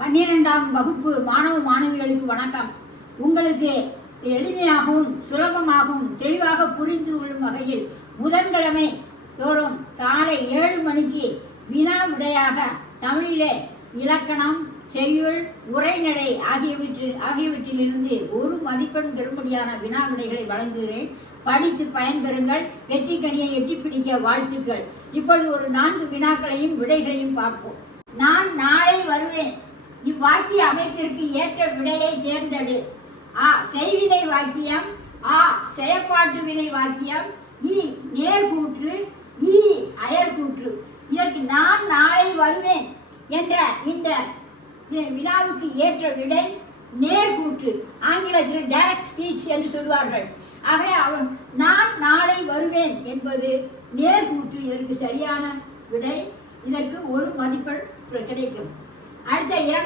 12ஆம் வகுப்பு மாணவ மாணவிகளுக்கு வணக்கம். உங்களுக்கு எளிமையாகவும் சுலபமாகவும் தெளிவாக புரிந்து கொள்ளும் வகையில் புதன்கிழமை தோறும் காலை 7 மணிக்கு வினா விடையாக தமிழிலே இலக்கணம், செய்யுள், உரைநடை ஆகியவற்றிலிருந்து 1 மதிப்பெண் பெறும்படியான வினா விடைகளை வழங்குகிறேன். படித்து பயன்பெறுங்கள். வெற்றி கனியை எட்டி பிடிக்க வாழ்த்துக்கள். இப்பொழுது ஒரு 4 வினாக்களையும் விடைகளையும் பார்ப்போம். நான் நாளை வருவேன். இவ்வாக்கிய அமைப்பிற்கு ஏற்ற விடையை தேர்ந்தெடு. ஆ செய்வினை வாக்கியம், ஆ செயற்பாட்டு வினை வாக்கியம், இ நேர்கூற்று, இ அயர்கூற்று. இதற்கு நான் நாளை வருவேன் என்ற இந்த வினாவுக்கு ஏற்ற விடை நேர்கூற்று. ஆங்கிலத்தில் டைரக்ட் ஸ்பீச் என்று சொல்வார்கள். ஆக நான் நாளை வருவேன் என்பது நேர்கூற்று. இதற்கு சரியான விடை. இதற்கு 1 மதிப்பெண் கிடைக்கும். அடுத்த 2